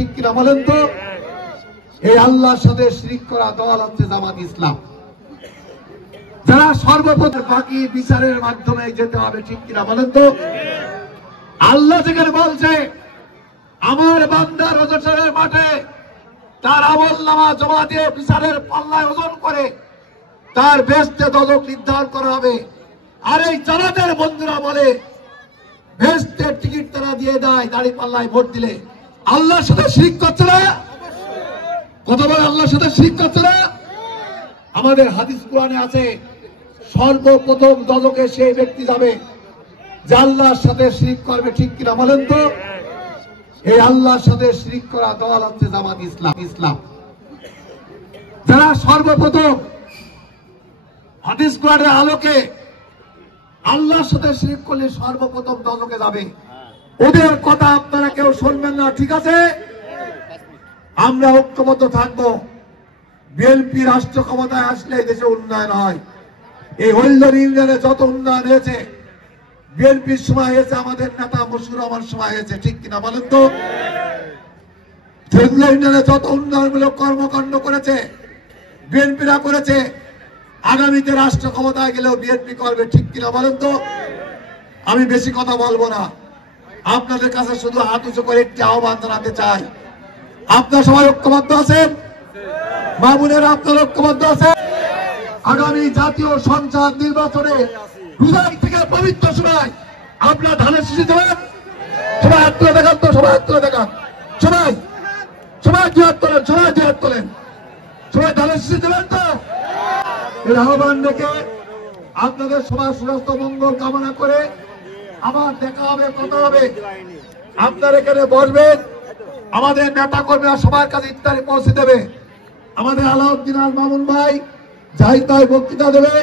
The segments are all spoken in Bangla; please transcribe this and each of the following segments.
ঠিক কিনা বলেন তো? এই আল্লাহর সাথে শিরক করা দল হচ্ছে জামাত ইসলাম। যারা সর্বপ্রথম বাকি বিচারের মাধ্যমে যেতে হবে, ঠিক কিনা বলেন তো? আল্লাহ যেখানে বলছে আমার বান্দার ওজনের মাঠে তার আমলনামা জমা দিয়ে বিচারের পাল্লায় ওজন করে তার বেহেশতে দোজখ নির্ধারণ করা হবে। আর এই জামাতের বন্ধুরা বলে বেহেশতের টিকিট তারা দিয়ে দেয় দাড়ি পাল্লায় ভোট দিলে। আল্লাহর সাথে শিরক করছে না? কত বড় আল্লাহর সাথে শিরক করছে না? আমাদের হাদিস কোরআনে আছে সর্বপ্রথম দোজখে সেই ব্যক্তি যাবে যে আল্লাহর সাথে শিরক করবে, ঠিক কিনা বলেন তো? এই আল্লাহর সাথে শিরক করা দল হচ্ছে জামাত ইসলাম। যারা সর্বপ্রথম হাদিস কোরআনের আলোকে আল্লাহর সাথে শিরক করলে সর্বপ্রথম দোজখে যাবে, ওদের কথা আপনারা কেউ শুনবেন না, ঠিক আছে? আমরা ঐক্যবদ্ধ থাকবো। বিএনপি রাষ্ট্র ক্ষমতায় আসলে দেশে উন্নয়ন হয়। এই হলদর ইউনিয়নে যত উন্নয়ন হয়েছে বিএনপির সময় হয়েছে, আমাদের নেতা মশিউর রহমান সময় হয়েছে, ঠিক কিনা বলেন তো? হলদর ইউনিয়নে যত উন্নয়নমূলক কর্মকাণ্ড করেছে বিএনপিরা করেছে, আগামীতে রাষ্ট্র ক্ষমতায় গেলেও বিএনপি করবে, ঠিক কিনা বলেন তো? আমি বেশি কথা বলবো না, আপনাদের কাছে শুধু হাত উঁচু করে একটি আহ্বান জানাতে চাই। আপনার সবাই ঐক্যবদ্ধ আছেন? মা বোনেরা আপনারা ঐক্যবদ্ধ আছেন? আগামী জাতীয় সংসদ নির্বাচনে হৃদয় থেকে পবিত্র সময় আপনার ধানের শীষে দেবেন। সবাই হাত তুলে দেখান তো, সবাই হাত তুলে দেখান, সবাই সবাই দুই হাত তোলেন, সবাই দুই হাত তোলেন, সবাই ধানের শীষে দেবেন তো? এর আহ্বান রেখে আপনাদের সবার সুস্বাস্থ্য মঙ্গল কামনা করে আবার দেখা হবে, কথা হবে। আপনার এখানে বসবেন, আমাদের নেতা কর্মীরা সবার কাছে ইফতারি পৌঁছে দেবে। আমাদের আলাউদ্দিন আল মামুন ভাই জাহিদ ভাই বক্তৃতা দেবে,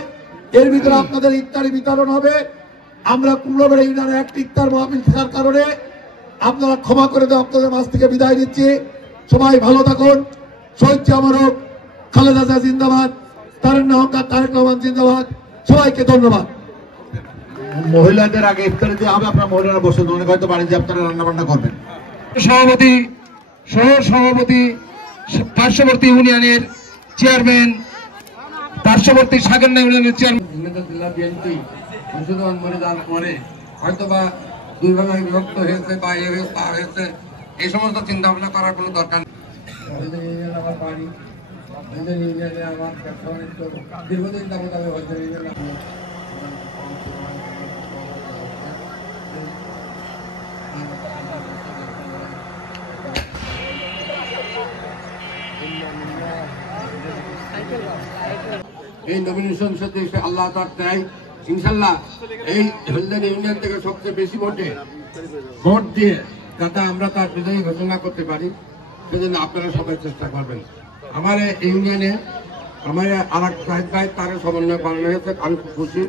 এর ভিতরে আপনাদের ইফতারি বিতরণ হবে। আমরা কুমড়োবেড়া ইউনিয়নে একটি ইফতার মাহফিল থাকার কারণে আপনারা ক্ষমা করে দেওয়া আপনাদের মাঝ থেকে বিদায় নিচ্ছি। সবাই ভালো থাকুন। শহীদ জিয়ামরক, খালেদা জিয়া জিন্দাবাদ, তারেক রহমান জিন্দাবাদ। সবাইকে ধন্যবাদ। মহিলাদের আগে ইফতারি দিয়ে হবে, আপনারা মহিলারা বসে অনেক হয়তো বাড়ি যে আপনারা রান্না বান্না করবেন। সভাপতি, সহ সভাপতি, পার্শ্ববর্তী ইউনিয়নের চেয়ারম্যান, পার্শ্ববর্তী সাগরনা ইউনিয়নের চেয়ারম্যান, জেলা বিএনপি সংশোধন করে যাওয়ার পরে হয়তোবা দুই ভাগে বিভক্ত হয়েছে বা এ হয়েছে তা হয়েছে, এই সমস্ত চিন্তা ভাবনা করার কোনো দরকার নেই। আমার বাড়ি ইউনিয়নে আমার ব্যবসা বাণিজ্য দীর্ঘদিন যাবত আমি ইউনিয়নে এই নমিনেশন সাথে আল্লাহ তার দেয় ইনশাল্লাহ এই হলদার ইউনিয়ন থেকে সবচেয়ে বেশি ভোট দিয়ে যাতে আমরা তার বিজয়ী ঘোষণা করতে পারি, সেজন্য আপনারা সবাই চেষ্টা করবেন। আমার এই ইউনিয়নে আমার আর এক সাহেব ভাই তার সমন্বয় বানানো হয়েছে, আমি খুব খুশি।